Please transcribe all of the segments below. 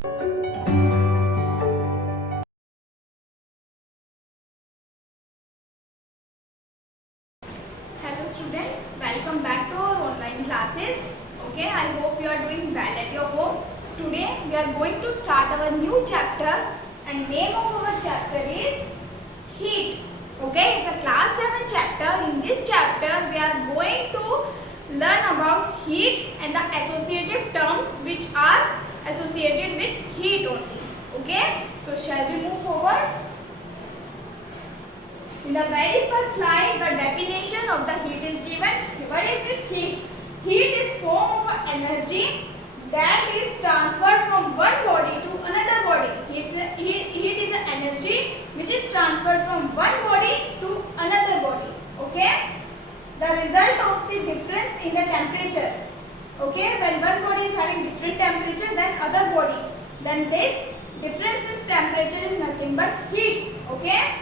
Hello student, welcome back to our online classes. Okay, I hope you are doing well at your home. Today we are going to start our new chapter, and name of our chapter is heat. Okay, it's a class 7 chapter. In this chapter we are going to learn about heat and the associative terms which are associated with heat only. Okay, so shall we move forward? In the very first slide, the definition of the heat is given. What is this heat? Heat is form of energy that is transferred from one body to another body. Heat is the energy which is transferred from one body to another body. Okay? The result of the difference in the temperature. Okay? When one body is having different temperature than other body, then this difference in temperature is nothing but heat. Okay?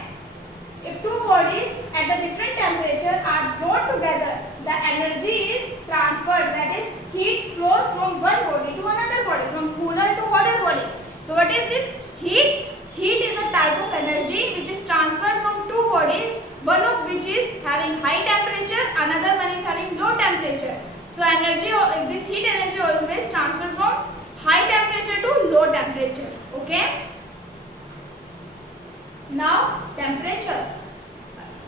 If two bodies at the different temperature are brought together, the energy is transferred, that is heat flows from one body to another body, from cooler to hotter body. So what is this heat? Heat is a type of energy which is transferred from two bodies, one of which is having high temperature, another one is having low temperature. So this heat energy always transferred from high temperature to low temperature. Okay? Now temperature.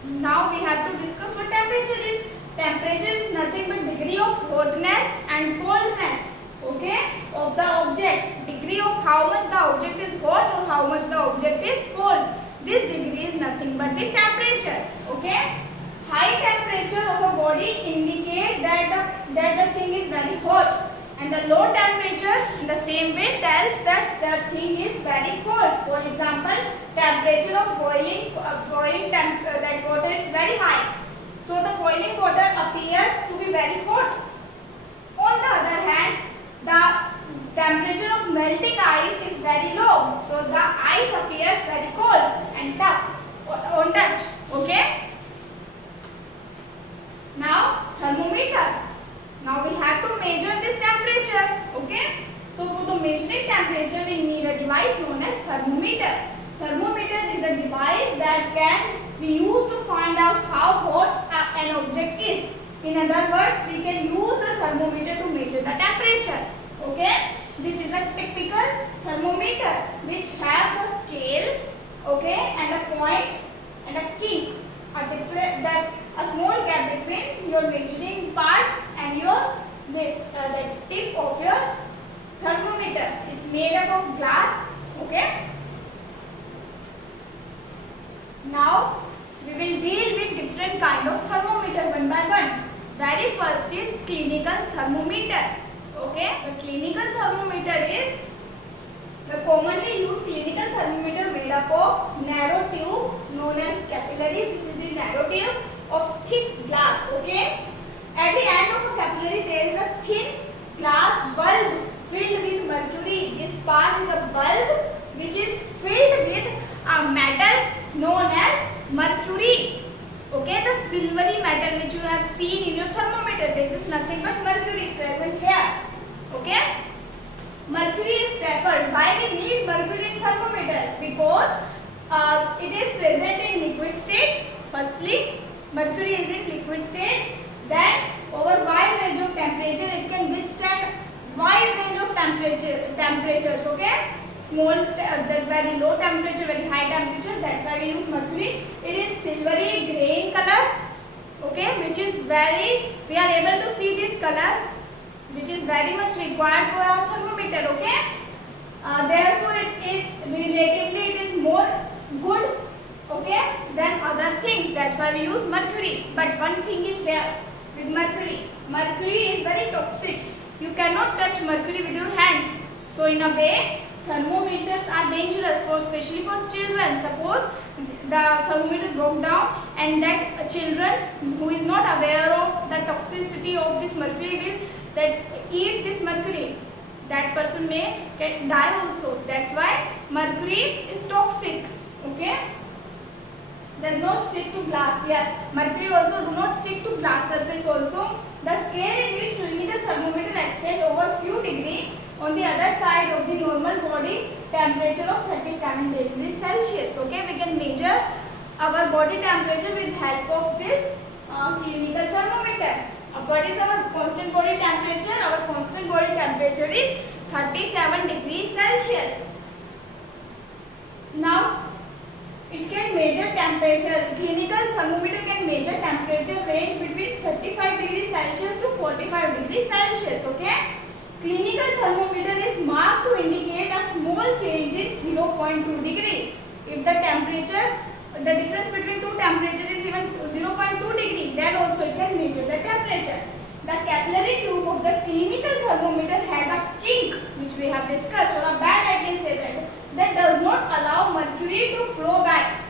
Now we have to discuss what temperature is. Temperature is nothing but degree of hotness and coldness, okay, of the object. Degree of how much the object is hot or how much the object is cold. This degree is nothing but the temperature. Okay. High temperature of a body indicate that the thing is very hot. And the low temperature in the same way tells that the thing is very cold. For example, temperature of that water is very high. So the boiling water appears to be very hot. On the other hand, the temperature of melting ice is very low. So the ice appears very cold and tough on touch. Okay. Now thermometer. Now we have to measure this temperature. Okay. So for the measuring temperature we need a device known as thermometer. Thermometer is a device that can be used to find out how hot an object is. In other words, we can use the thermometer to measure the temperature. Okay. This is a typical thermometer which have a scale, okay, and a point and a kink. A small gap between your measuring part and your the tip of your thermometer is made up of glass. Okay. Now we will deal with different kind of thermometer one by one. Very first is clinical thermometer. Okay. The clinical thermometer is the commonly used clinical thermometer made up of narrow tube known as capillary. This is the narrow tube of thick glass. Okay. At the end of a capillary there is a thin glass bulb filled with mercury. This part is a bulb which is filled with a metal known as mercury. Okay, the silvery metal which you have seen in your thermometer, this is nothing but mercury present here. Okay. Mercury is preferred. Why we need mercury in thermometer? Because it is present in liquid state. Firstly, mercury is in liquid state. Then over wide range of temperature it can withstand wide range of temperatures. Okay. Small, very low temperature, very high temperature. That's why we use mercury. It is silvery grey in color. Okay, which is we are able to see this color, which is very much required for our thermometer. Okay. Therefore, it is more good. Okay, than other things. That's why we use mercury. But one thing is there with mercury. Mercury is very toxic. You cannot touch mercury with your hands. So in a way, thermometers are dangerous, especially for children. Suppose the thermometer broke down and that children who is not aware of the toxicity of this mercury will eat this mercury. That person may die also. That's why mercury is toxic. Okay. Does not stick to glass. Yes, mercury also do not stick to glass surface also. The scale in which millimeter thermometer extend over few degree on the other side of the normal body temperature of 37 degrees Celsius. Okay, we can measure our body temperature with help of this clinical thermometer. What is our constant body temperature? Our constant body temperature is 37 degrees Celsius. Now it can measure temperature. Clinical thermometer can measure temperature range between 35 degrees Celsius to 45 degrees Celsius. Okay. Clinical thermometer is marked to indicate a small change in 0.2 degree. If the temperature, the difference between two temperatures is even 0.2 degree, then also it can measure the temperature. The capillary tube of the clinical thermometer has a kink, which we have discussed, or a band, I can say that does not allow mercury to flow back.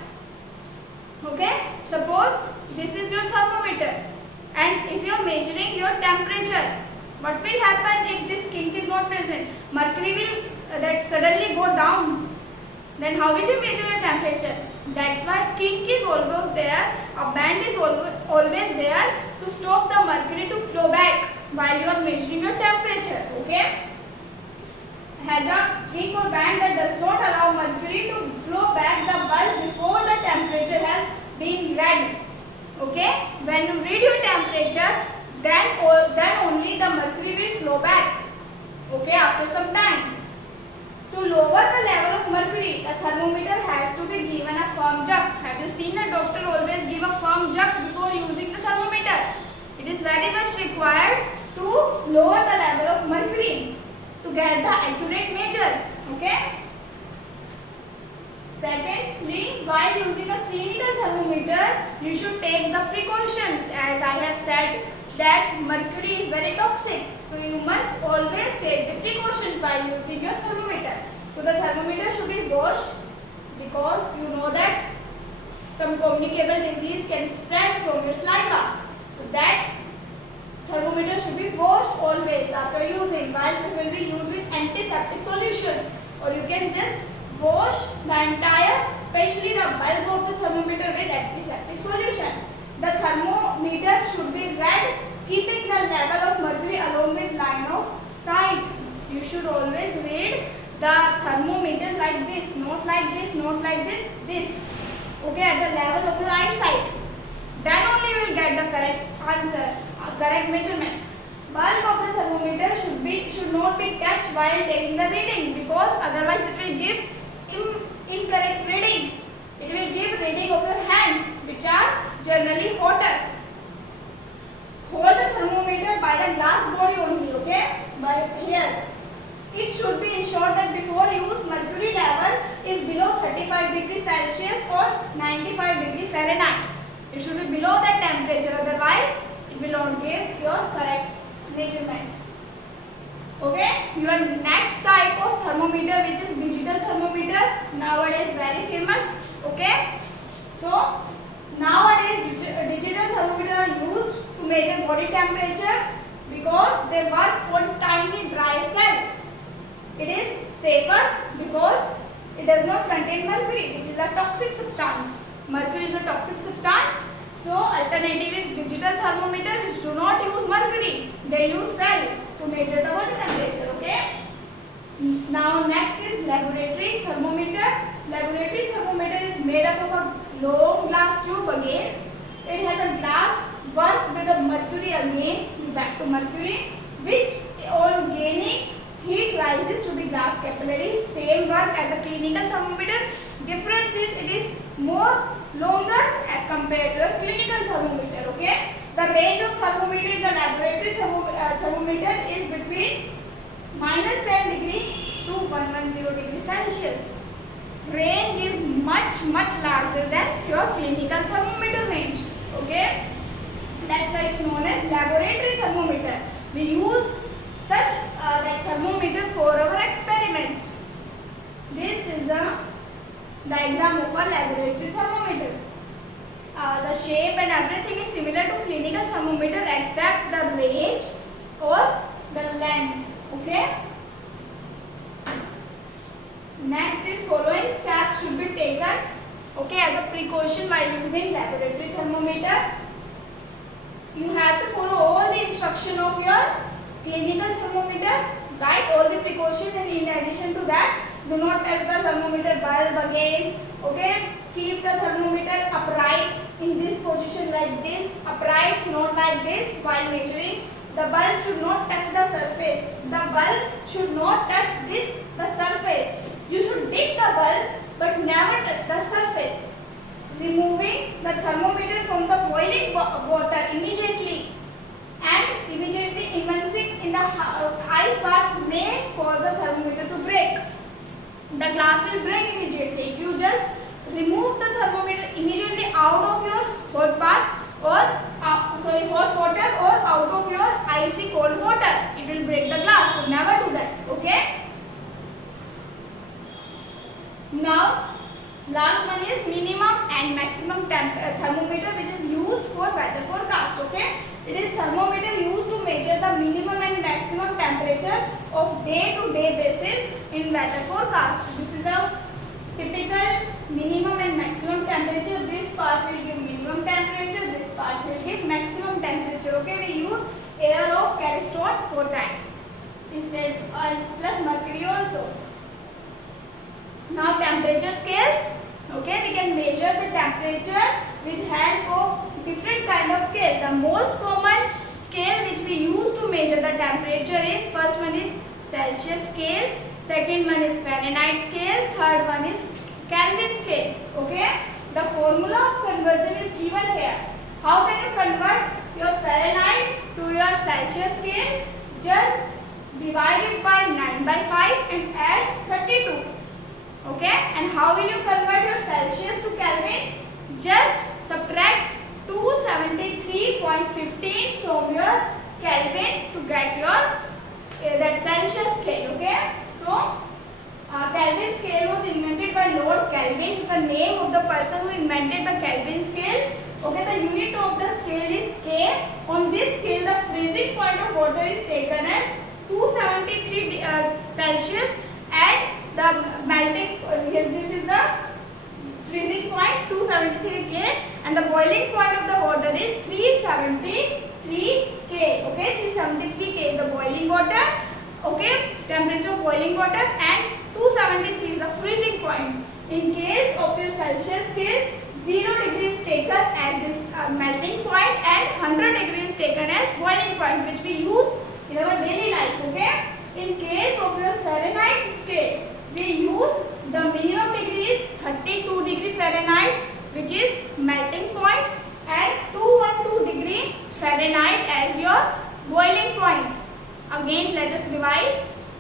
Okay, suppose this is your thermometer, and if you are measuring your temperature, what will happen if this kink is not present? Mercury will suddenly go down. Then how will you measure your temperature? That's why kink is always there. A band is always there to stop the mercury to flow back while you are measuring your temperature. Okay? Has a kink or band that does not allow mercury to flow back the bulb before the temperature has been read. Okay? When you read your temperature, then only the mercury will flow back. Okay, after some time. To lower the level of mercury, the thermometer has to be given a firm jerk. Have you seen the doctor always give a firm jerk before using the thermometer? It is very much required to lower the level of mercury to get the accurate measure. Okay. Secondly, while using a clinical thermometer, you should take the precautions, as I have said that mercury is very toxic. So you must always take the precautions while using your thermometer. So the thermometer should be washed, because you know that some communicable disease can spread from your saliva. So that thermometer should be washed always after using, while it will be used with antiseptic solution, or you can just wash the entire, especially the bulb of the thermometer, with antiseptic solution. The thermometer should be read keeping the level of mercury along with line of sight. You should always read the thermometer like this, not like this, not like this. Okay, at the level of your eyesight. Then only you will get the correct answer, correct measurement. Bulb of the thermometer should not be touched while taking the reading, because otherwise it will give incorrect reading. It will give reading of your hands, which are generally hotter. Hold the thermometer by the glass body only, okay? By here. It should be ensured that before use, mercury level is below 35 degrees Celsius or 95 degrees Fahrenheit. It should be below that temperature, otherwise it will not give your correct measurement. Okay? Your next type of thermometer, which is digital thermometer, nowadays very famous. Okay? So nowadays digital thermometer are used to measure body temperature because they work on tiny dry cell. It is safer because it does not contain mercury, which is a toxic substance. Mercury is a toxic substance. So alternative is digital thermometer, which do not use mercury. They use cell to measure the body temperature. Okay. Now next is laboratory thermometer. Laboratory thermometer is made up of a long glass tube again. It has a glass work with a mercury again, back to mercury, which on gaining heat rises to the glass capillary. Same work as a clinical thermometer. Difference is it is more longer as compared to a clinical thermometer. Okay. The range of thermometer in the laboratory thermometer is between -10 degree to 110 degree Celsius. Range is much larger than your clinical thermometer range. Okay, that's why it's known as laboratory thermometer. We use such like thermometer for our experiments. This is the diagram of a laboratory thermometer. The shape and everything is similar to clinical thermometer except the range or the length. Okay. Next is following steps should be taken, okay, as a precaution while using laboratory thermometer. You have to follow all the instruction of your clinical thermometer. Write all the precautions, and in addition to that, do not touch the thermometer bulb again. Okay, keep the thermometer upright in this position like this, upright, not like this while measuring. The bulb should not touch the surface. The bulb should not touch the surface. You should dip the bulb but never touch the surface. Removing the thermometer from the boiling water immediately and immediately immersing in the ice bath may cause the thermometer to break. The glass will break immediately. If you just remove the thermometer immediately out of your hot bath or hot water or out of your icy cold water, it will break the glass. So never do that. Okay. Now last one is minimum and maximum thermometer, which is used for weather forecast. Okay. It is thermometer used to measure the minimum and maximum temperature of day-to-day basis in weather forecast. This is a typical minimum and maximum temperature. This part will give minimum temperature, this part will give maximum temperature. Okay, we use air of Caristone for that instead plus mercury also. Now temperature scales. Okay, we can measure the temperature with help of different kind of scale. The most common scale which we use to measure the temperature is, first one is Celsius scale, second one is Fahrenheit scale, third one is Kelvin scale. Okay, the formula of conversion is given here. How can you convert your Fahrenheit to your Celsius scale? Just divide it by 9 by 5 and add 32. Okay, and how will you convert your Celsius to Kelvin? Just subtract 273.15 from your Kelvin to get your that Celsius scale. Okay, so Kelvin scale was invented by Lord Kelvin. It's the name of the person who invented the Kelvin scale. Okay, the unit of the scale is K. On this scale, the freezing point of water is taken as 273 Celsius and the melting, yes, this is the freezing point 273 K and the boiling point of the water is 373 K. Okay, 373 K is the boiling water. Okay, temperature of boiling water, and 273 is the freezing point. In case of your Celsius scale, 0 degree is taken as the melting point and 100 degree is taken as boiling point, which we use in our daily life. Okay, in case of your Fahrenheit scale, we use the minimum degree is 32 degree Fahrenheit, which is melting point, and 212 degree Fahrenheit as your boiling point. Again, let us revise.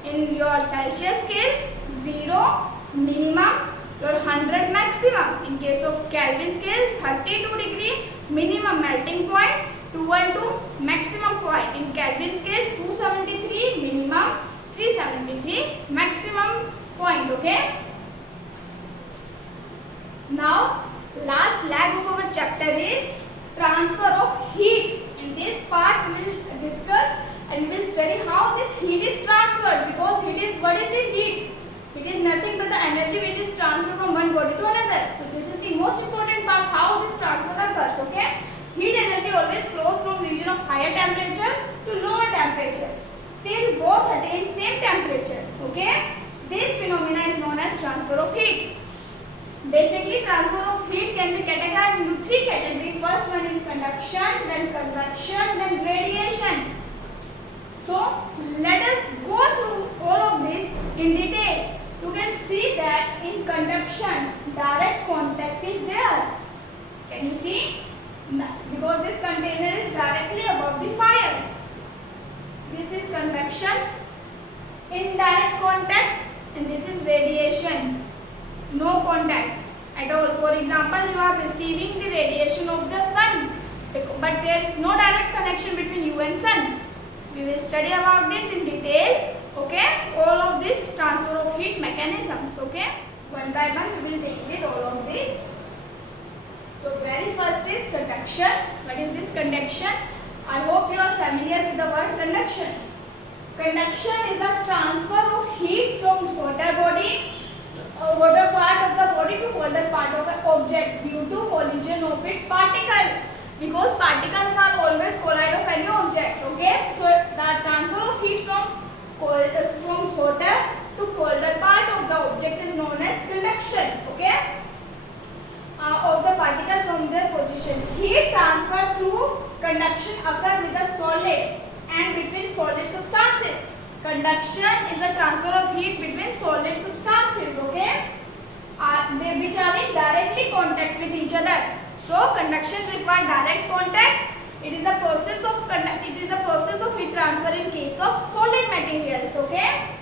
In your Celsius scale, 0 minimum, your 100 maximum. In case of Kelvin scale, 32 degree minimum melting point, 212 maximum point. In Kelvin scale, 273 minimum, 373 maximum point. Okay. Now, last leg of our chapter is transfer of heat. In this part, we will discuss and we will study how this heat is transferred, because what is the heat? It is nothing but the energy which is transferred from one body to another. So this is the most important part, how this transfer occurs. Okay, heat energy always flows from region of higher temperature to lower temperature till both attain same temperature. Okay, this phenomena is known as transfer of heat. Basically, transfer of heat can be categorized into three categories. First one is conduction, then convection, then radiation. So let us go through all of this in detail. You can see that in conduction, direct contact is there. Can you see? Because this container is directly above the fire. This is convection, indirect contact, and this is radiation. No contact at all. For example, you are receiving the radiation of the sun, but there is no direct connection between you and sun. We will study about this in detail. Okay, all of this transfer of heat mechanisms. Okay, one by one we will deal with all of this. So very first is conduction. What is this conduction? I hope you are familiar with the word conduction. Conduction is a transfer of heat from water body, water part of the body to water part of an object due to collision of its particle. Because particles are always collide of any object. Okay, so the transfer of heat from from hotter to colder part of the object is known as conduction. Okay, of the particle from their position. Heat transfer through conduction occurs with a solid and between solid substances. Conduction is the transfer of heat between solid substances. Okay, which are in directly contact with each other. So conduction requires direct contact. It is the process of heat transfer in case of solid materials. Okay.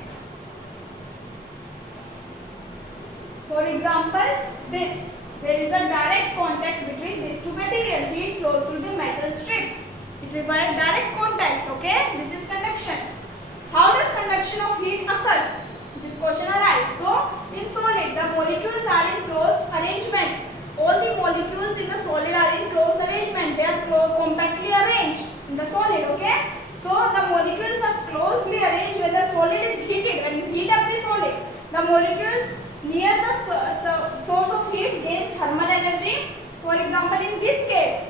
For example, there is a direct contact between these two materials. Heat flows through the metal strip. It requires direct contact. Okay. This is conduction. How does conduction of heat occurs? This question arises. So in solid, the molecules are in closed arrangement. All the molecules in the solid are in close arrangement. They are compactly arranged in the solid. Okay. So the molecules are closely arranged when the solid is heated. When you heat up the solid, the molecules near the source of heat gain thermal energy. For example, in this case,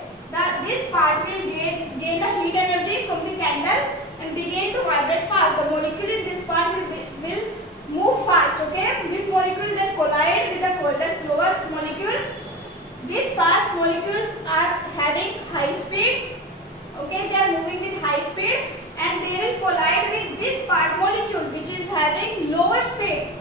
this part will gain the heat energy from the candle and begin to vibrate fast. The molecule in this part will move fast. Okay. This molecule then collide with the colder, slower molecule. This part molecules are having high speed. Okay, they are moving with high speed and they will collide with this part molecule which is having lower speed.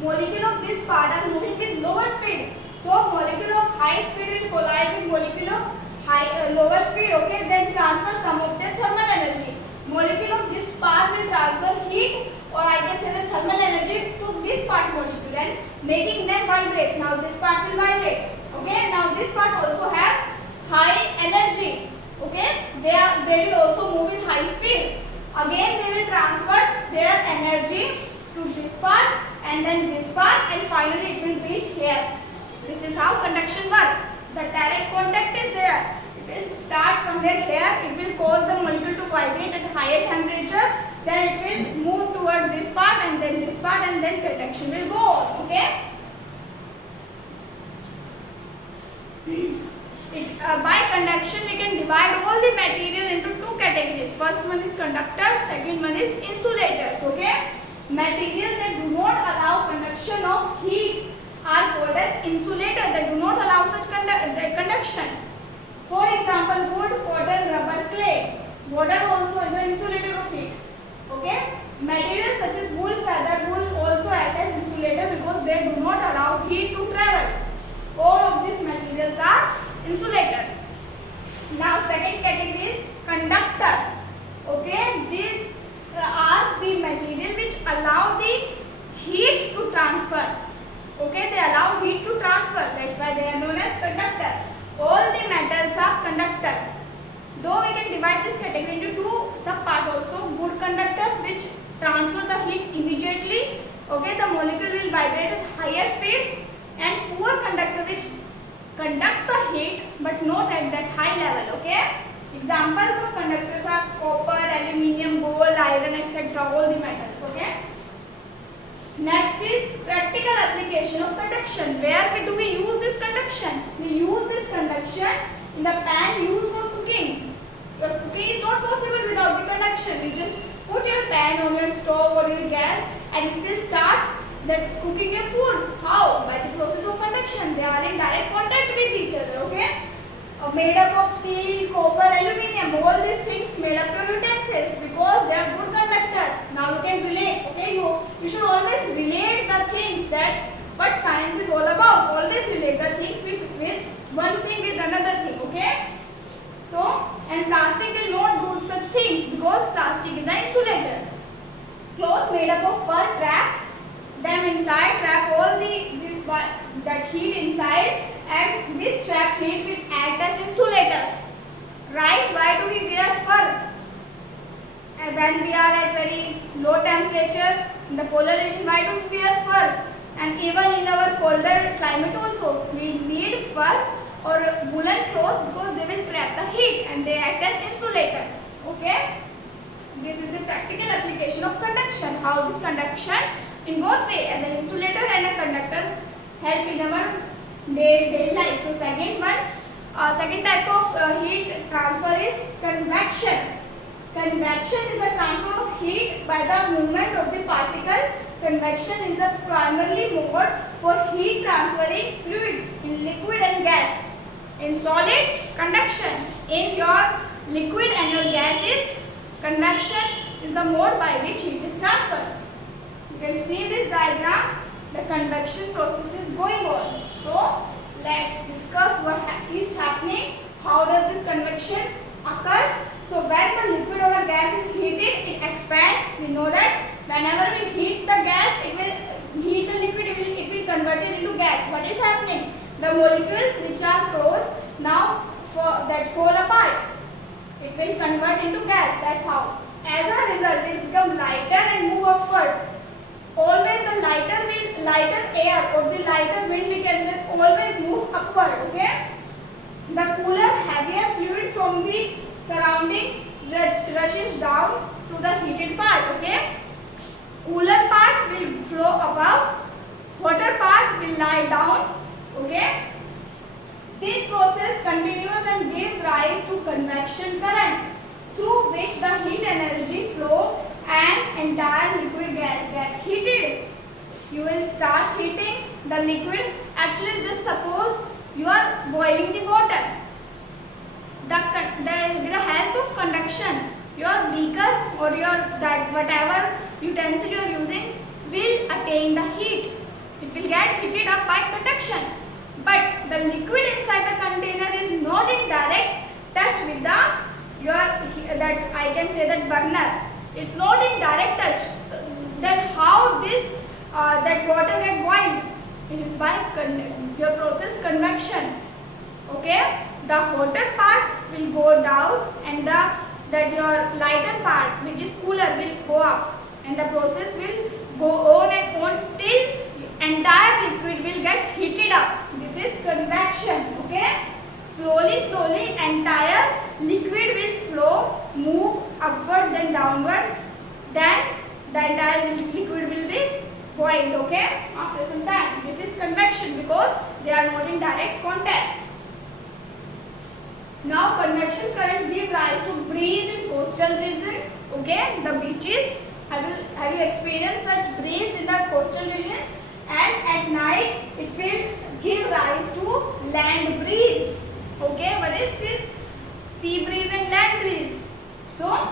Molecule of this part are moving with lower speed. So molecule of high speed will collide with molecule of lower speed. Okay, then transfer some of their thermal energy. Molecule of this part will transfer heat, or I can say the thermal energy, to this part molecule and making them vibrate. Now this part will vibrate. Okay, now this part also have high energy. Okay, they will also move with high speed. Again they will transfer their energy to this part and then this part, and finally it will reach here. This is how conduction works. The direct contact is there. It will start somewhere here. It will cause the molecule to vibrate at higher temperature. Then it will move toward this part and then this part, and then conduction will go on. Okay. By conduction we can divide all the material into two categories. First one is conductors, second one is insulators. Okay. Materials that do not allow conduction of heat are called as insulators. They do not allow such conduction. For example, wood, cotton, rubber, clay. Water also is an insulator of heat. Okay. Materials such as wool, feather, wool also act as insulator because they do not allow heat to travel. All of these materials are insulators. Now second category is conductors. Okay, these are the material which allow the heat to transfer. Okay, they allow heat to transfer. That's why they are known as conductor. All the metals are conductor. Though we can divide this category into two sub-part also. Good conductor which transfer the heat immediately. Okay, the molecule will vibrate at higher speed. And poor conductor which conduct the heat but not at that high level. Okay. Examples of conductors are copper, aluminium, gold, iron, etc. All the metals. Okay. Next is practical application of conduction. Where do we use this conduction? We use this conduction in the pan used for cooking. Your cooking is not possible without the conduction. You just put your pan on your stove or your gas and it will start cooking your food. How? By the process of conduction. They are in direct contact with each other. Okay. Made up of steel, copper, aluminium, all these things made up your utensils because they are good conductor. Now you can relate. Okay, you should always relate the things. That's what science is all about. Always relate the things with one thing with another thing. Okay. So, and plastic will not do such things because plastic is an insulator. Cloth made up of fur trap them inside, trap all that heat inside, and this trapped heat will act as insulator. Right? Why do we wear fur? When we are at very low temperature in the polar region, why do we wear fur? And even in our colder climate also, we need fur or woolen clothes because they will trap the heat and they act as insulator. Okay? This is the practical application of conduction. How this conduction in both ways, as an insulator and a conductor, help in our daily life. So second type of heat transfer is convection. Convection is the transfer of heat by the movement of the particle. Convection is the primarily mode for heat transfer in fluids, in liquid and gas. In solid, conduction. In your liquid and your gases, convection is the mode by which heat is transferred. You can see this diagram. The convection process is going on. So, let's discuss what is happening. How does this convection occurs? So, when the liquid or a gas is heated, it expands. We know that whenever we heat the gas, it will heat the liquid. It will convert it into gas. What is happening? The molecules which are close now that fall apart. It will convert into gas. That's how. As a result, it will become lighter and move upward. Always the lighter air or the lighter wind, we can say, always move upward. Okay. The cooler, heavier fluid from the surrounding rushes down to the heated part. Okay. Cooler part will flow above. Hotter part will lie down. Okay. This process continues and gives rise to convection current, through which the heat energy flow and entire liquid gas get heated. You will start heating the liquid. Actually, just suppose you are boiling the water. With the help of conduction, your beaker or whatever utensil you are using will attain the heat. It will get heated up by conduction. But the liquid inside the container is not in direct touch with that burner. It's not in direct touch. So then how that water get boiled? It is by your process convection. Okay, the hotter part will go down and your lighter part, which is cooler, will go up, and the process will go on and on till entire liquid will get heated up. This is convection. Okay, slowly entire liquid will flow, move upward then downward, then the entire liquid will be boiled. Okay, after some time. This is convection because they are not in direct contact. Now convection current gives rise to breeze in coastal region. Okay, the beaches. Have you experienced such breeze in the coastal region? And at night it will give rise to land breeze. Okay, what is this? Sea breeze and land breeze. So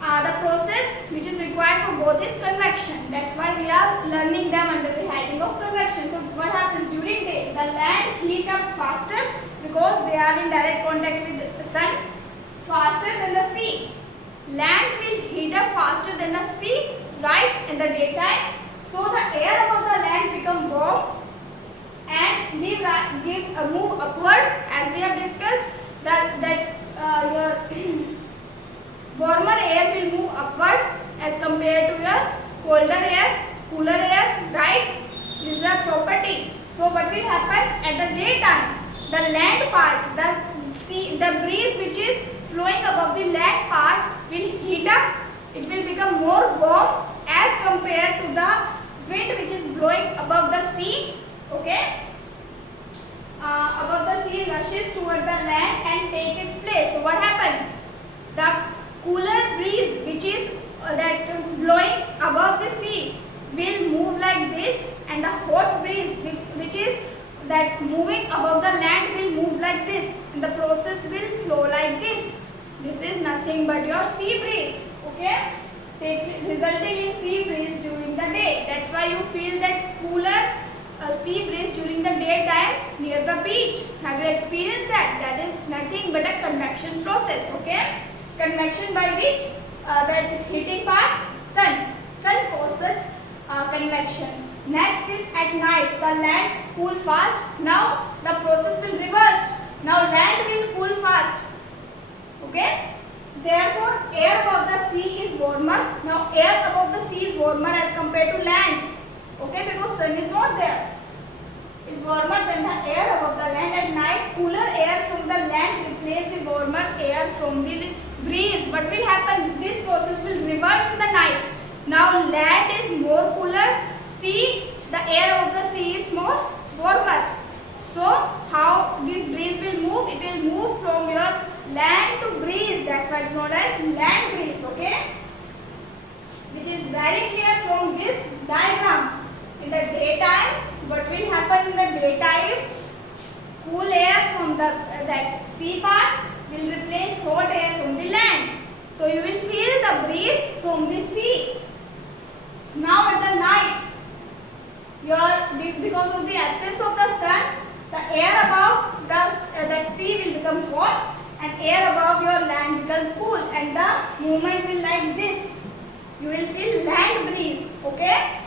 the process which is required for both is convection. That's why we are learning them under the heading of convection. So what happens during day? The land heat up faster because they are in direct contact with the sun, faster than the sea. Land will heat up faster than the sea, right, in the daytime. So the air above the land become warm and move upward, as we have discussed. Your warmer air will move upward as compared to your colder air, cooler air, right? This is a property. So what will happen at the daytime? The land part, the breeze which is flowing above the land part will heat up. It will become more warm as compared to the wind which is blowing above the sea. Okay, above the sea rushes toward the land and take its place. So what happened? The cooler breeze which is blowing above the sea will move like this, and the hot breeze which is moving above the land will move like this, and the process will flow like this. This is nothing but your sea breeze. Okay, resulting in sea breeze during the day. That's why you feel that cooler sea breeze during the daytime near the beach. Have you experienced that? That is nothing but a convection process. Okay, convection by which that heating part, sun causes convection. Next is at night, the land cool fast. Now the process will reverse. Now land will cool fast. Okay, therefore air above the sea is warmer. Now air above the sea is warmer as compared to land. Okay, because sun is not there. It is warmer than the air above the land. At night, cooler air from the land replaces the warmer air from the breeze. What will happen? This process will reverse in the night. Now land is more cooler. Sea, the air of the sea is more warmer. So how this breeze will move? It will move from your land to breeze. That's why it's known as land breeze. Okay, which is very clear from these diagrams. In the daytime, what will happen in the daytime? Cool air from the that sea part will replace hot air from the land. So you will feel the breeze from the sea. Now at the night, because of the absence of the sun, the air above that sea will become hot and air above your land become cool, and the movement will like this. You will feel land breeze. Okay.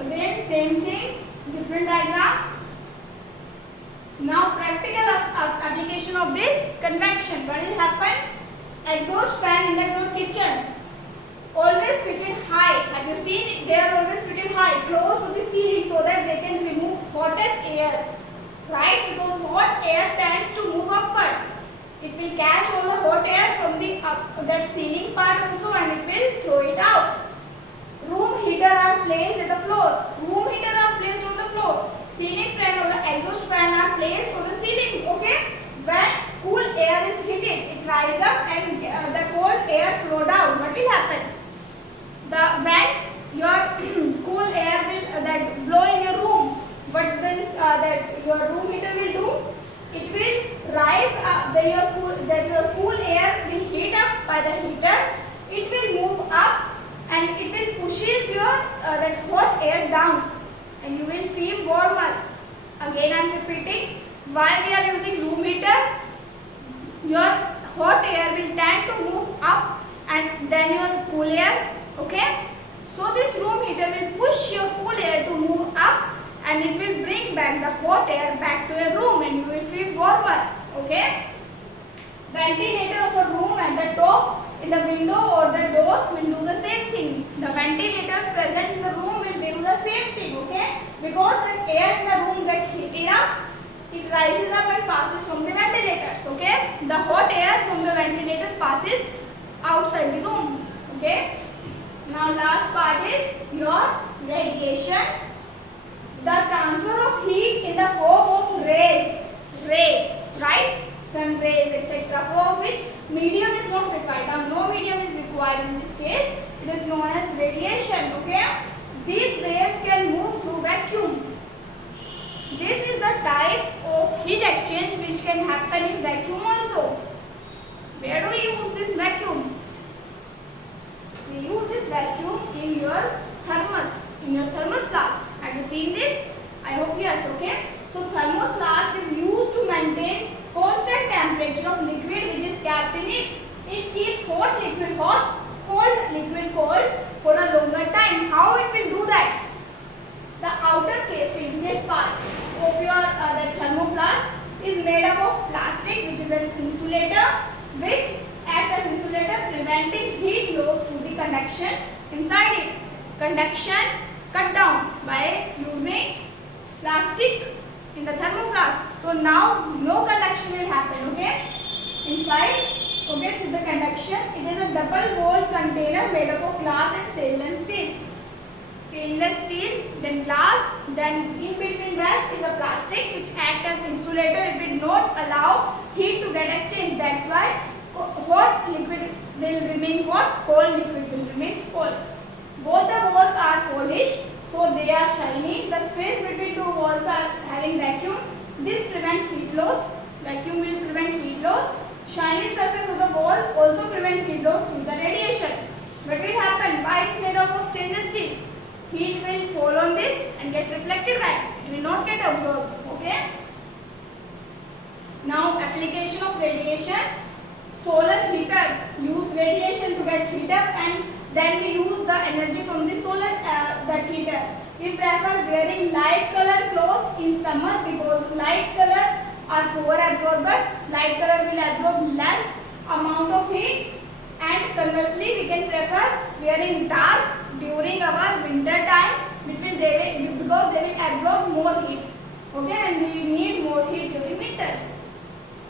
Again same thing, different diagram. Now practical application of this convection. What will happen? Exhaust fan in your kitchen always fitted high. Have you seen? They are always fitted high, close to the ceiling, so that they can remove hottest air. Right? Because hot air tends to move upward. It will catch all the hot air from the that ceiling part also, and it will throw it out. Room heater are placed at the floor. Room heater are placed on the floor. Ceiling fan or the exhaust fan are placed on the ceiling. Okay. When cool air is heated, it rises up and the cold air flow down. What will happen? When your cool air will that blow in your room, what this that your room heater will do? It will rise up. Your cool air will heat up by the heater. It will move up and it will pushes your that hot air down, and you will feel warmer. Again I am repeating. While we are using room heater, your hot air will tend to move up and then your cool air. Okay. So this room heater will push your cool air to move up, and it will bring back the hot air back to your room, and you will feel warmer. Okay. Ventilator of a room at the top in the window or the door will do the same thing. The ventilator present in the room will do the same thing. Okay. Because the air in the room gets heated up, it rises up and passes from the ventilators. Okay. The hot air from the ventilator passes outside the room. Okay. Now last part is your radiation. The transfer of heat in the form of ray, right? Sun rays, etc. For which medium is not required. Now no medium is required in this case. It is known as radiation. Okay. These rays can move through vacuum. This is the type of heat exchange which can happen in vacuum also. Where do we use this vacuum? We use this vacuum in your thermos, flask. Have you seen this? I hope yes. Okay. So thermos flask is used to maintain constant temperature of liquid which is kept in it. It keeps hot liquid hot, cold liquid cold for a longer time. How it will do that? The outer casing, this part of your the thermo flask is made up of plastic, which is an insulator, which acts as insulator, preventing heat loss through the conduction inside it. Conduction cut down by using plastic in the thermo flask. So now no conduction will happen. Okay, inside. Okay, through the conduction, it is a double-walled container made up of glass and stainless steel. Stainless steel, then glass, then in between that is a plastic which acts as insulator. It will not allow heat to get exchanged. That's why hot liquid will remain hot, cold liquid will remain cold. Both the walls are polished, so they are shiny. The space between two walls are having vacuum. This prevents heat loss. Vacuum will prevent heat loss. Shiny surface of the wall also prevents heat loss through the radiation. What will happen? Why it's made up of stainless steel? Heat will fall on this and get reflected back. It will not get absorbed. Okay. Now application of radiation. Solar heater use radiation to get heat up, and then we use the energy from the solar that heater. We prefer wearing light colored clothes in summer because light color are poor absorber. Light color will absorb less amount of heat, and conversely we can prefer wearing dark during our winter time, because they will absorb more heat. Okay, and we need more heat during winters.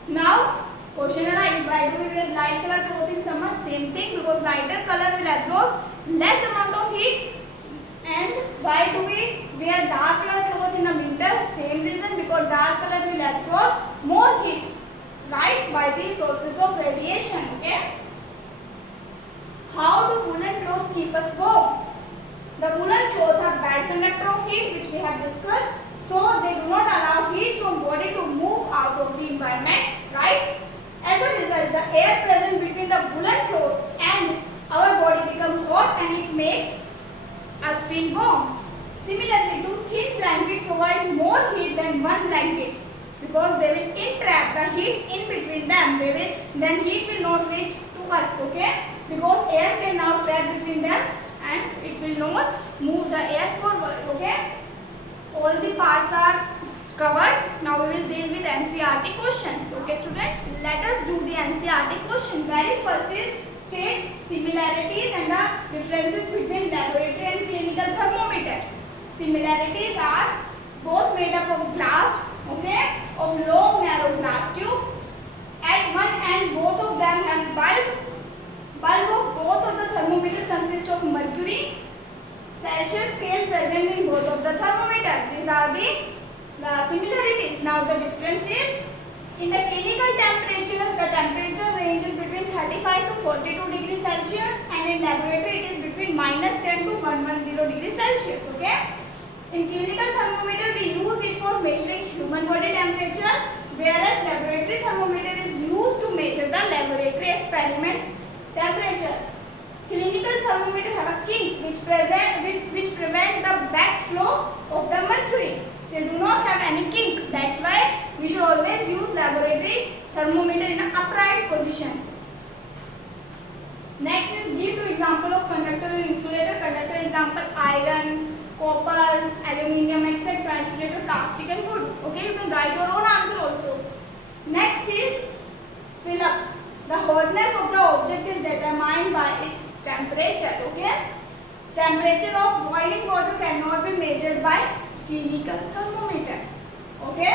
Now question arises, why do we wear light color clothes in summer? Same thing, because lighter color will absorb less amount of heat. And why do we wear dark color clothes in the winter? Same reason, because dark color will absorb more heat. evaporate by the process of radiation. Okay. How do woolen clothes keep us warm? The woolen clothes are bad conductor of heat, which we have discussed. So they do not allow heat from body to move out of the environment, right? As a result, the air present between the woolen cloth and our body becomes hot and it makes us feel warm. Similarly, two thin blankets provide more heat than one blanket because they will entrap the heat in between them. Then heat will not reach to us, okay? Because air can now trap between them and it will not move the air forward, okay? All the parts are covered. Now we will deal with NCERT questions. Okay students, let us do the NCERT question. Very first is state similarities and the differences between laboratory and clinical thermometers. Similarities are both made up of glass, okay, of long narrow glass tube. At one end both of them have bulb. Bulb of both of the thermometer consists of mercury. Celsius scale present in both of the thermometer. These are the similarities. Now the difference is in the clinical temperature, the temperature ranges between 35 to 42 degrees Celsius, and in laboratory it is between -10 to 110 degrees Celsius. Okay. In clinical thermometer we use it for measuring human body temperature, whereas laboratory thermometer is used to measure the laboratory experiment temperature. Clinical thermometer have a kink which prevent the backflow of the mercury. They do not have any kink. That's why we should always use laboratory thermometer in an upright position. Next is give two example of conductor and insulator. Conductor example iron, copper, aluminium, etc. Insulator plastic and wood. Okay, you can write your own answer also. Next is Phillips. The hotness of the object is determined by its temperature. Okay, temperature of boiling water cannot be measured by clinical thermometer. Okay,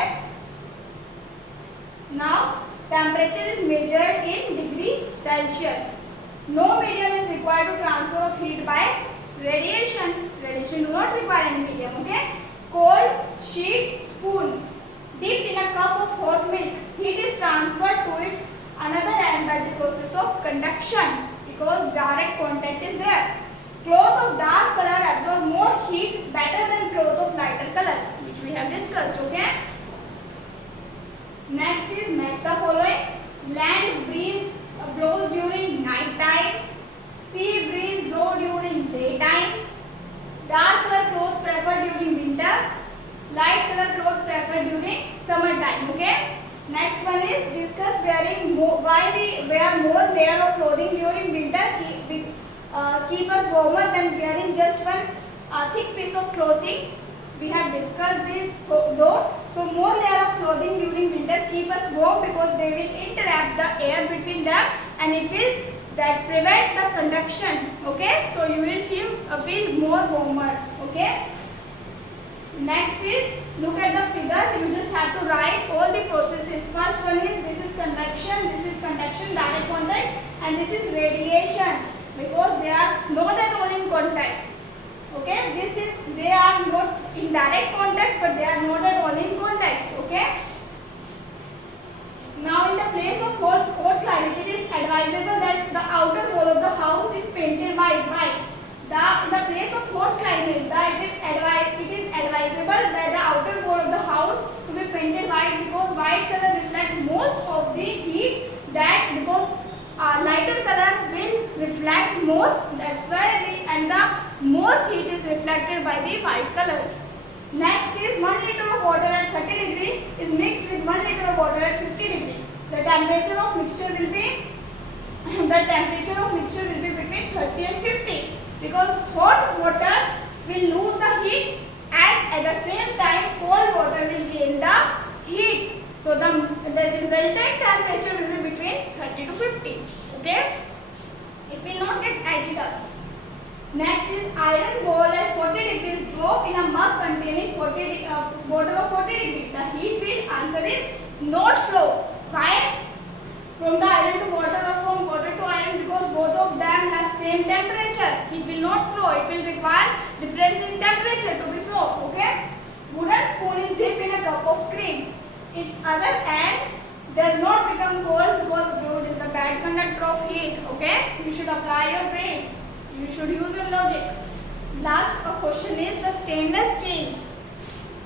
now temperature is measured in degree Celsius. No medium is required to transfer of heat by radiation. Radiation do not require any medium. Okay, cold sheet spoon dipped in a cup of hot milk. Heat is transferred to its another end by the process of conduction because direct contact is there. Cloth of dark color absorb more heat better than cloth of lighter color, which we have discussed. Okay. Next is match the following. Land breeze blows during night time. Sea breeze blow during daytime. Dark color cloth preferred during winter. Light color cloth preferred during summer time. Okay. Next one is discuss wearing why we wear more layer of clothing during winter keep us warmer than wearing just one thick piece of clothing. We have discussed this though. So more layer of clothing during winter keep us warm because they will interact the air between them and it will prevent the conduction. Okay, so you will feel more warmer. Okay. Next is look at the figure. You just have to write all the processes. First one is this is conduction, direct contact, and this is radiation because they are not at all in contact. Okay, they are not in direct contact, but they are not at all in contact. Okay. Now in the place of hot climate, it is advisable that the outer wall of the house is painted white. In the place of hot climate, it is advisable that the outer wall of the house to be painted white because white color reflects most of the heat because lighter color will reflect more. That's why the most heat is reflected by the white color. Next is 1 liter of water at 30 degree is mixed with 1 liter of water at 50 degree. The temperature of mixture will be between 30 and 50 because hot water will lose the heat and at the same time cold water will gain the heat. So the resultant temperature will be between 30 to 50. Okay, it will not get added up. Next is iron ball at 40 degrees drop in a mug containing water of 40 degrees. The heat will answer is not flow. Why? From the iron to water or from water to iron because both of them have same temperature. It will not flow. It will require difference in temperature to be flow. Okay. Wooden spoon is dipped in a cup of cream. Its other end does not become cold because wood is a bad conductor of heat. Okay, you should apply your brain. You should use your logic. Last question is the stainless steel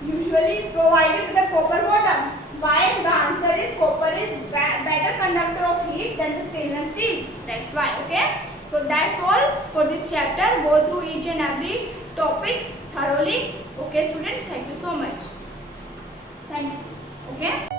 usually provided with a copper bottom. Why? The answer is copper is better conductor of heat than the stainless steel. That's why. Okay. So that's all for this chapter. Go through each and every topics thoroughly. Okay, student. Thank you so much. Thank you. Okay.